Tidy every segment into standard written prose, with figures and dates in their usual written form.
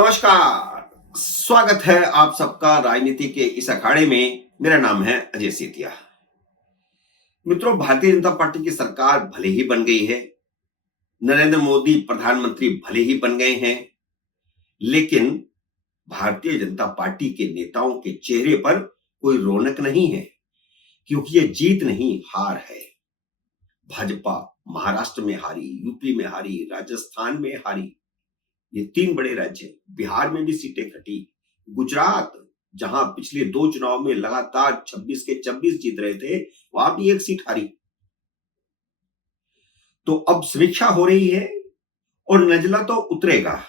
नमस्कार। स्वागत है आप सबका राजनीति के इस अखाड़े में। मेरा नाम है अजय सेतिया। मित्रों, भारतीय जनता पार्टी की सरकार भले ही बन गई है, नरेंद्र मोदी प्रधानमंत्री भले ही बन गए हैं, लेकिन भारतीय जनता पार्टी के नेताओं के चेहरे पर कोई रौनक नहीं है, क्योंकि ये जीत नहीं हार है। भाजपा महाराष्ट्र में हारी, यूपी में हारी, राजस्थान में हारी, ये 3 बड़े राज्य, बिहार में भी सीटें घटी, गुजरात जहां पिछले 2 चुनाव में लगातार 26 के 26 जीत रहे थे, वहां भी 1 सीट हारी। तो अब समीक्षा हो रही है और नजला तो उतरेगा,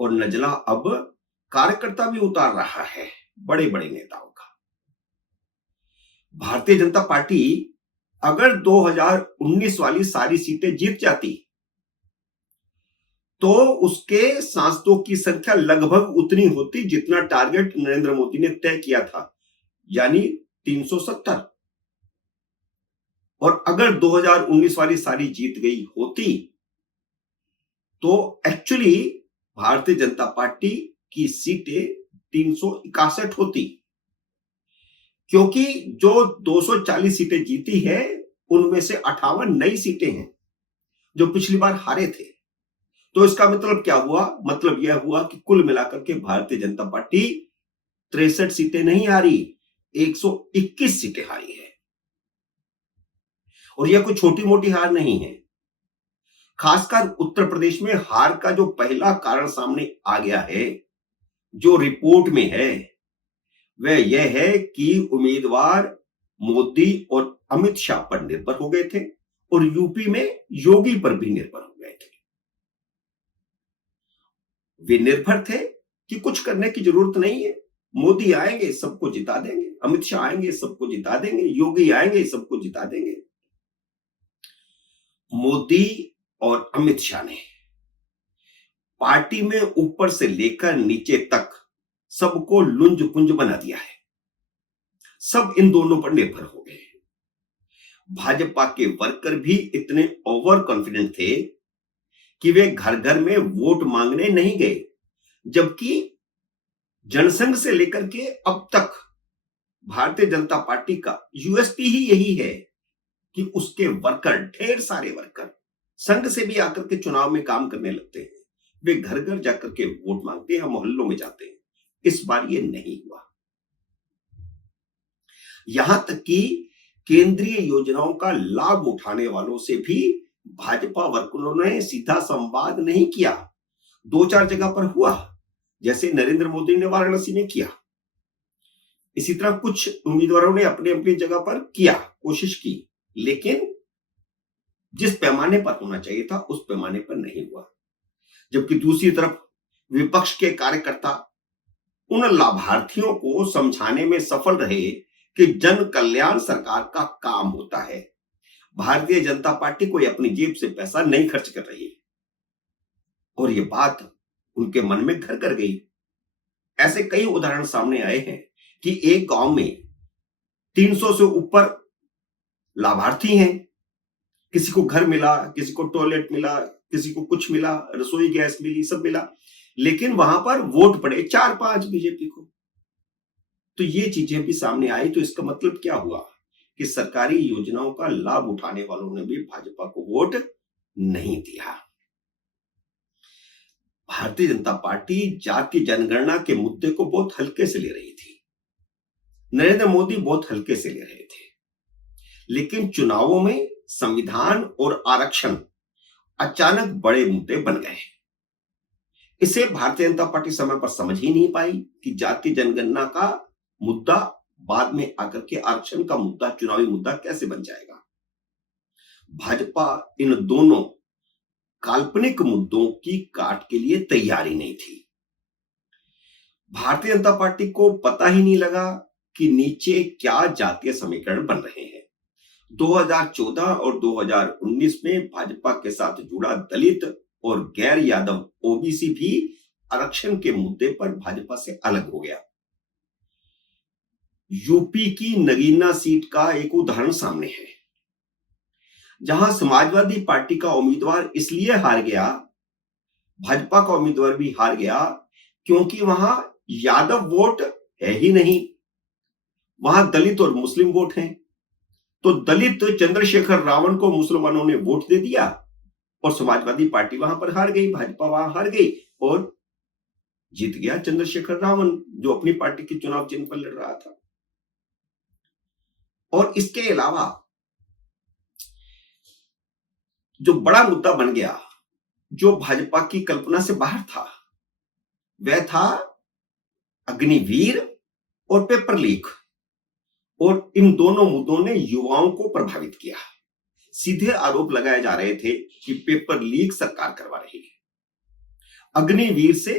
और नजला अब कार्यकर्ता भी उतार रहा है, बड़े बड़े नेताओं का। भारतीय जनता पार्टी अगर 2019 वाली सारी सीटें जीत जाती तो उसके सांसदों की संख्या लगभग उतनी होती जितना टारगेट नरेंद्र मोदी ने तय किया था, यानी 370। और अगर 2019 वाली सारी जीत गई होती तो एक्चुअली भारतीय जनता पार्टी की सीटें 361 होती, क्योंकि जो 240 सीटें जीती है उनमें से 58 नई सीटें हैं जो पिछली बार हारे थे। तो इसका मतलब क्या हुआ? मतलब यह हुआ कि कुल मिलाकर के भारतीय जनता पार्टी 63 सीटें नहीं हारी, 121 सीटें हारी है। और यह कोई छोटी मोटी हार नहीं है। खासकर उत्तर प्रदेश में हार का जो पहला कारण सामने आ गया है, जो रिपोर्ट में है, वह यह है कि उम्मीदवार मोदी और अमित शाह पर निर्भर हो गए थे और यूपी में योगी पर भी निर्भर हो गए थे। वे निर्भर थे कि कुछ करने की जरूरत नहीं है, मोदी आएंगे सबको जिता देंगे, अमित शाह आएंगे सबको जिता देंगे, योगी आएंगे सबको जिता देंगे। मोदी और अमित शाह ने पार्टी में ऊपर से लेकर नीचे तक सबको लुंज पुंज बना दिया है। सब इन दोनों पर निर्भर हो गए। भाजपा के वर्कर भी इतने ओवर कॉन्फिडेंट थे कि वे घर घर में वोट मांगने नहीं गए, जबकि जनसंघ से लेकर के अब तक भारतीय जनता पार्टी का यूएसपी ही यही है कि उसके वर्कर, ढेर सारे वर्कर संघ से भी आकर के चुनाव में काम करने लगते हैं। वे घर घर जाकर के वोट मांगते हैं, मोहल्लों में जाते हैं। इस बार ये नहीं हुआ। यहां तक कि केंद्रीय योजनाओं का लाभ उठाने वालों से भी भाजपा वर्करों ने सीधा संवाद नहीं किया। 2-4 जगह पर हुआ, जैसे नरेंद्र मोदी ने वाराणसी में किया। इसी तरह कुछ उम्मीदवारों ने अपनी अपनी जगह पर किया, कोशिश की, लेकिन जिस पैमाने पर होना चाहिए था उस पैमाने पर नहीं हुआ। जबकि दूसरी तरफ विपक्ष के कार्यकर्ता उन लाभार्थियों को समझाने में सफल रहे कि जन कल्याण सरकार का काम होता है। भारतीय जनता पार्टी कोई अपनी जेब से पैसा नहीं खर्च कर रही है, और यह बात उनके मन में घर कर गई। ऐसे कई उदाहरण सामने आए हैं कि एक गांव में 300 से ऊपर लाभार्थी हैं। किसी को घर मिला, किसी को टॉयलेट मिला, किसी को कुछ मिला, रसोई गैस मिली, सब मिला, लेकिन वहां पर वोट पड़े 4-5 बीजेपी को। तो ये चीजें भी सामने आई। तो इसका मतलब क्या हुआ कि सरकारी योजनाओं का लाभ उठाने वालों ने भी भाजपा को वोट नहीं दिया। भारतीय जनता पार्टी जाति जनगणना के मुद्दे को बहुत हल्के से ले रही थी, नरेंद्र मोदी बहुत हल्के से ले रहे थे, लेकिन चुनावों में संविधान और आरक्षण अचानक बड़े मुद्दे बन गए। इसे भारतीय जनता पार्टी समय पर समझ ही नहीं पाई कि जाति जनगणना का मुद्दा बाद में आकर के आरक्षण का मुद्दा, चुनावी मुद्दा कैसे बन जाएगा। भाजपा इन दोनों काल्पनिक मुद्दों की काट के लिए तैयारी नहीं थी। भारतीय जनता पार्टी को पता ही नहीं लगा कि नीचे क्या जातीय समीकरण बन रहे हैं। 2014 और 2019 में भाजपा के साथ जुड़ा दलित और गैर यादव ओबीसी भी आरक्षण के मुद्दे पर भाजपा से अलग हो गया। यूपी की नगीना सीट का एक उदाहरण सामने है, जहां समाजवादी पार्टी का उम्मीदवार इसलिए हार गया, भाजपा का उम्मीदवार भी हार गया क्योंकि वहां यादव वोट है ही नहीं, वहां दलित और मुस्लिम वोट हैं। तो दलित चंद्रशेखर रावण को मुसलमानों ने वोट दे दिया और समाजवादी पार्टी वहां पर हार गई, भाजपा वहां हार गई और जीत गया चंद्रशेखर रावण, जो अपनी पार्टी के चुनाव चिन्ह पर लड़ रहा था। और इसके अलावा जो बड़ा मुद्दा बन गया, जो भाजपा की कल्पना से बाहर था, वह था अग्निवीर और पेपर लीक। और इन दोनों मुद्दों ने युवाओं को प्रभावित किया। सीधे आरोप लगाए जा रहे थे कि पेपर लीक सरकार करवा रही है। अग्निवीर से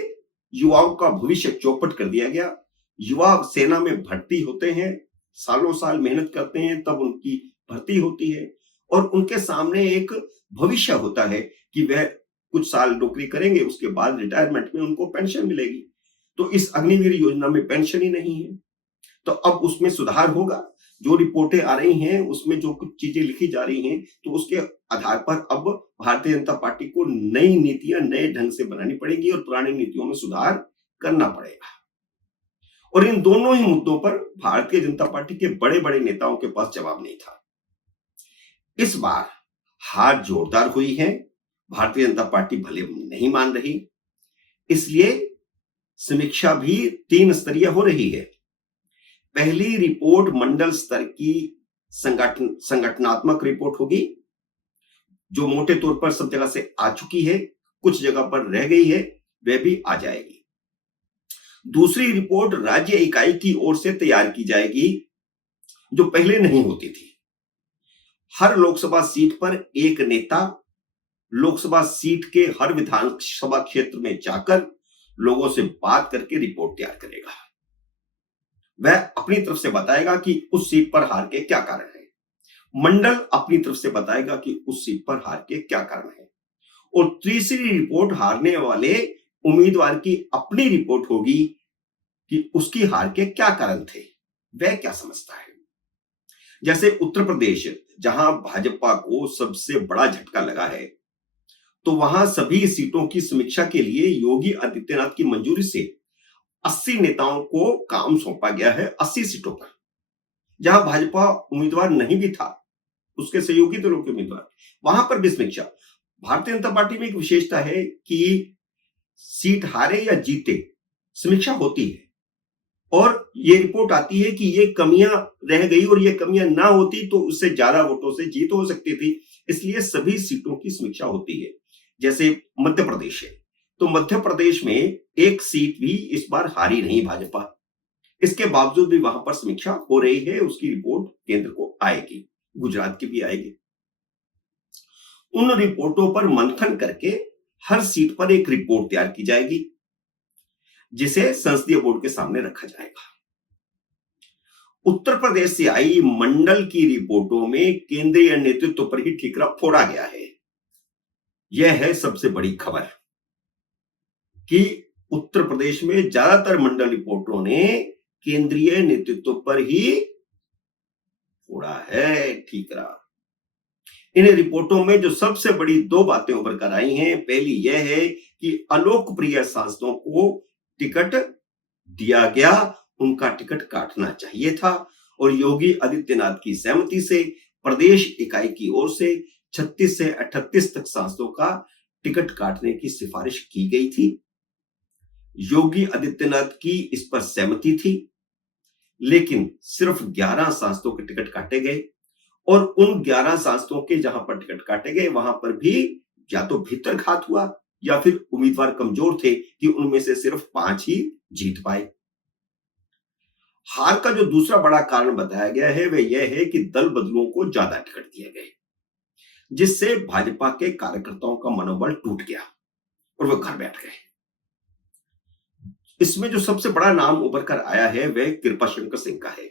युवाओं का भविष्य चौपट कर दिया गया। युवा सेना में भर्ती होते हैं, सालों साल मेहनत करते हैं, तब उनकी भर्ती होती है और उनके सामने एक भविष्य होता है कि वह कुछ साल नौकरी करेंगे, उसके बाद रिटायरमेंट में उनको पेंशन मिलेगी। तो इस अग्निवीर योजना में पेंशन ही नहीं है। तो अब उसमें सुधार होगा। जो रिपोर्टें आ रही हैं उसमें जो कुछ चीजें लिखी जा रही हैं, तो उसके आधार पर अब भारतीय जनता पार्टी को नई नीतियां नए ढंग से बनानी पड़ेगी और पुरानी नीतियों में सुधार करना पड़ेगा। और इन दोनों ही मुद्दों पर भारतीय जनता पार्टी के बड़े बड़े नेताओं के पास जवाब नहीं था। इस बार हार जोरदार हुई है, भारतीय जनता पार्टी भले नहीं मान रही, इसलिए समीक्षा भी 3 स्तरीय हो रही है। पहली रिपोर्ट मंडल स्तर की संगठनात्मक रिपोर्ट होगी, जो मोटे तौर पर सब जगह से आ चुकी है, कुछ जगह पर रह गई है, वह भी आ जाएगी। दूसरी रिपोर्ट राज्य इकाई की ओर से तैयार की जाएगी, जो पहले नहीं होती थी। हर लोकसभा सीट पर एक नेता लोकसभा सीट के हर विधानसभा क्षेत्र में जाकर लोगों से बात करके रिपोर्ट तैयार करेगा। वह अपनी तरफ से बताएगा कि उस सीट पर हार के क्या कारण है, मंडल अपनी तरफ से बताएगा कि उस सीट पर हार के क्या कारण है, और तीसरी रिपोर्ट हारने वाले उम्मीदवार की अपनी रिपोर्ट होगी कि उसकी हार के क्या कारण थे, वह क्या समझता है। जैसे उत्तर प्रदेश, जहां भाजपा को सबसे बड़ा झटका लगा है, तो वहां सभी सीटों की समीक्षा के लिए योगी आदित्यनाथ की मंजूरी से 80 नेताओं को काम सौंपा गया है। 80 सीटों पर, जहां भाजपा उम्मीदवार नहीं भी था, उसके सहयोगी दलों के उम्मीदवार, वहां पर भी समीक्षा। भारतीय जनता पार्टी में एक विशेषता है कि सीट हारे या जीते, समीक्षा होती है और ये रिपोर्ट आती है कि ये कमियां रह गई और ये कमियां ना होती तो उससे ज्यादा वोटों से जीत हो सकती थी, इसलिए सभी सीटों की समीक्षा होती है। जैसे मध्य प्रदेश है, तो मध्य प्रदेश में एक सीट भी इस बार हारी नहीं भाजपा, इसके बावजूद भी वहां पर समीक्षा हो रही है, उसकी रिपोर्ट केंद्र को आएगी, गुजरात की भी आएगी। उन रिपोर्टों पर मंथन करके हर सीट पर एक रिपोर्ट तैयार की जाएगी, जिसे संसदीय बोर्ड के सामने रखा जाएगा। उत्तर प्रदेश से आई मंडल की रिपोर्टों में केंद्रीय नेतृत्व पर ही ठीकरा फोड़ा गया है। यह है सबसे बड़ी खबर कि उत्तर प्रदेश में ज्यादातर मंडल रिपोर्टों ने केंद्रीय नेतृत्व पर ही फोड़ा है ठीकरा। इन रिपोर्टों में जो सबसे बड़ी 2 बातें उभर कर आई हैं, पहली यह है कि अलोकप्रिय सांसदों को टिकट दिया गया, उनका टिकट काटना चाहिए था, और योगी आदित्यनाथ की सहमति से प्रदेश इकाई की ओर से 36 से 38 तक सांसदों का टिकट काटने की सिफारिश की गई थी। योगी आदित्यनाथ की इस पर सहमति थी, लेकिन सिर्फ 11 सांसदों के टिकट काटे गए, और उन 11 सांसदों के जहां पर टिकट काटे गए वहां पर भी या तो भीतर घात हुआ या फिर उम्मीदवार कमजोर थे कि उनमें से सिर्फ 5 ही जीत पाए। हार का जो दूसरा बड़ा कारण बताया गया है वह यह है कि दल बदलुओं को ज्यादा टिकट दिए गए, जिससे भाजपा के कार्यकर्ताओं का मनोबल टूट गया और वह घर बैठ गए। इसमें जो सबसे बड़ा नाम उभर कर आया है वह कृपाशंकर सिंह का है,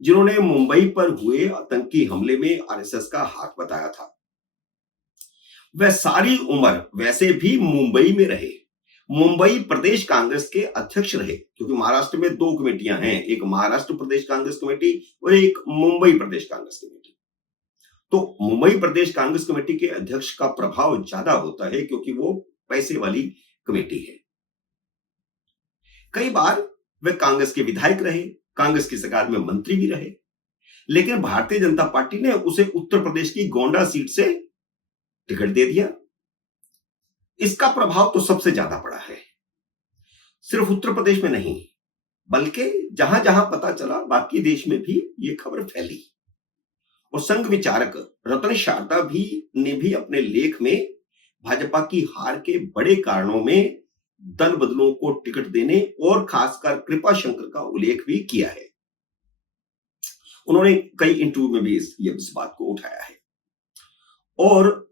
जिन्होंने मुंबई पर हुए आतंकी हमले में आरएसएस का हाथ बताया था। वह सारी उम्र वैसे भी मुंबई में रहे, मुंबई प्रदेश कांग्रेस के अध्यक्ष रहे, क्योंकि महाराष्ट्र में 2 कमेटियां हैं, एक महाराष्ट्र प्रदेश कांग्रेस कमेटी और एक मुंबई प्रदेश कांग्रेस कमेटी। तो मुंबई प्रदेश कांग्रेस कमेटी के अध्यक्ष का प्रभाव ज्यादा होता है, क्योंकि वो पैसे वाली कमेटी है। कई बार वे कांग्रेस के विधायक रहे, कांग्रेस की सरकार में मंत्री भी रहे, लेकिन भारतीय जनता पार्टी ने उसे उत्तर प्रदेश की गोंडा सीट से टिकट दे दिया। इसका प्रभाव तो सबसे ज्यादा पड़ा है, सिर्फ उत्तर प्रदेश में नहीं बल्कि जहां जहां पता चला बाकी देश में भी ये खबर फैली। और संघ विचारक रतन शारदा ने भी अपने लेख में भाजपा की हार के बड़े कारणों में दल बदलों को टिकट देने और खासकर कृपा शंकर का उल्लेख भी किया है। उन्होंने कई इंटरव्यू में भी इस बात को उठाया है। और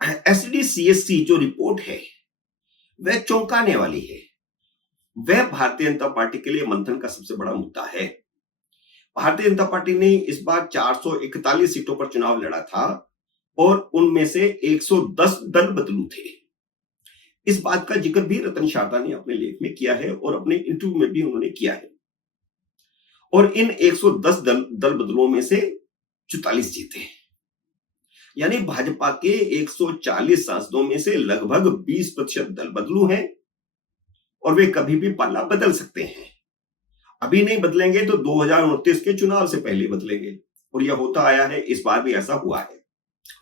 एसडीसीएससी जो रिपोर्ट है वह चौंकाने वाली है। वह भारतीय जनता पार्टी के लिए मंथन का सबसे बड़ा मुद्दा है। भारतीय जनता पार्टी ने इस बार 441 सीटों पर चुनाव लड़ा था और उनमें से 110 दल बदलू थे। इस बात का जिक्र भी रतन शारदा ने अपने लेख में किया है और अपने इंटरव्यू में भी उन्होंने किया है। और इन 110 दल बदलुओं में से 44 जीते हैं, यानी भाजपा के 140 सांसदों में से लगभग 20% दल बदलू हैं और वे कभी भी पाला बदल सकते हैं। अभी नहीं बदलेंगे तो 2029 के चुनाव से पहले बदलेंगे और यह होता आया है। इस बार भी ऐसा हुआ है।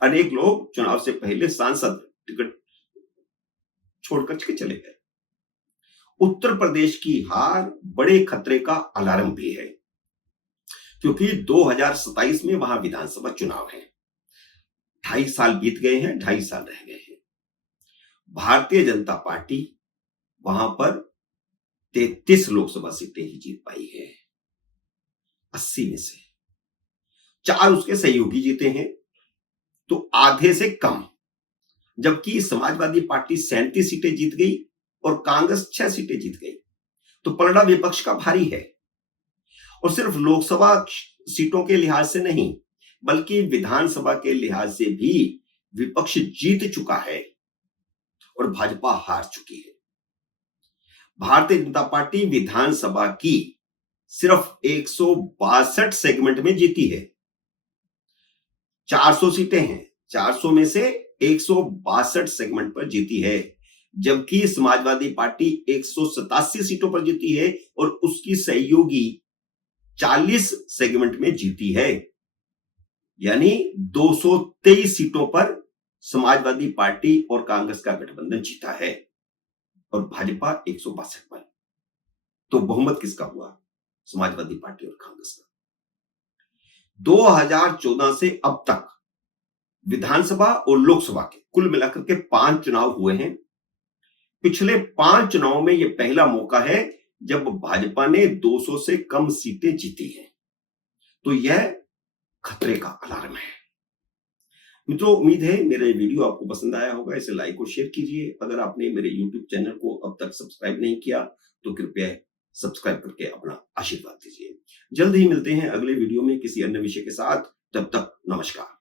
अनेक लोग चुनाव से पहले सांसद टिकट छोड़कर के चले गए। उत्तर प्रदेश की हार बड़े खतरे का अलार्म भी है, क्योंकि 2027 में वहां विधानसभा चुनाव है। 2.5 साल बीत गए हैं, 2.5 साल रह गए हैं। भारतीय जनता पार्टी वहां पर 33 लोकसभा सीटें ही जीत पाई है। 80 में से 4 उसके सहयोगी जीते हैं, तो आधे से कम। जबकि समाजवादी पार्टी 37 सीटें जीत गई और कांग्रेस 6 सीटें जीत गई। तो पलड़ा विपक्ष का भारी है। और सिर्फ लोकसभा सीटों के लिहाज से नहीं बल्कि विधानसभा के लिहाज से भी विपक्ष जीत चुका है और भाजपा हार चुकी है। भारतीय जनता पार्टी विधानसभा की सिर्फ 162 सेगमेंट में जीती है। 400 सीटें हैं, 400 में से 162 सेगमेंट पर जीती है, जबकि समाजवादी पार्टी 187 सीटों पर जीती है और उसकी सहयोगी 40 सेगमेंट में जीती है। यानी 223 सीटों पर समाजवादी पार्टी और कांग्रेस का गठबंधन जीता है और भाजपा 162 पर। तो बहुमत किसका हुआ? समाजवादी पार्टी और कांग्रेस का। 2014 से अब तक विधानसभा और लोकसभा के कुल मिलाकर के 5 चुनाव हुए हैं। पिछले 5 चुनावों में यह पहला मौका है जब भाजपा ने 200 से कम सीटें जीती हैं। तो यह खतरे का अलार्म है। मित्रों, उम्मीद है मेरा ये वीडियो आपको पसंद आया होगा। इसे लाइक और शेयर कीजिए। अगर आपने मेरे YouTube चैनल को अब तक सब्सक्राइब नहीं किया तो कृपया सब्सक्राइब करके अपना आशीर्वाद दीजिए। जल्द ही मिलते हैं अगले वीडियो में किसी अन्य विषय के साथ। तब तक नमस्कार।